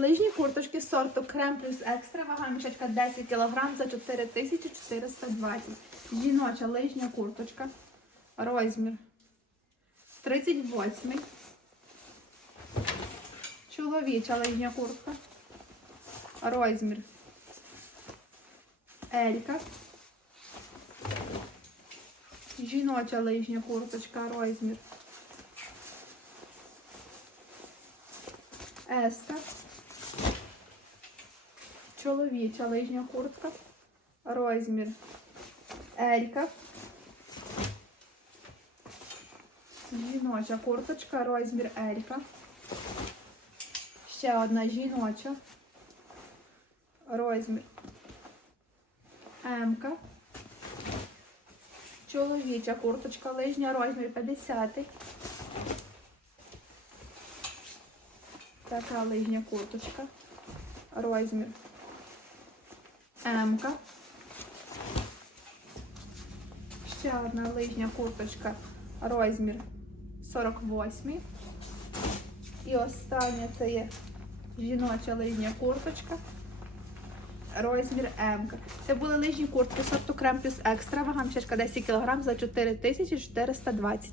Лижні курточки сорту крем плюс екстра, вага мішечка 10 кг за 4420. Жіноча лижня курточка. Розмір 38. Чоловіча лижня куртка. Розмір Елька. Жіноча лижня курточка, розмір Еска. Чоловіча лижня куртка. Розмір Елька. Жіноча курточка, розмір Елька. Ще одна жіноча. Розмір Емка. Чоловіча курточка лижня, розмір 50. Така лижня курточка. Розмір М-ка. Ще одна лижня курточка. Розмір 48. І остання це є жіноча лижня курточка. Розмір М. Це були лижні куртки сорту крем плюс екстра. Вага мішечка 10 кг за 4420.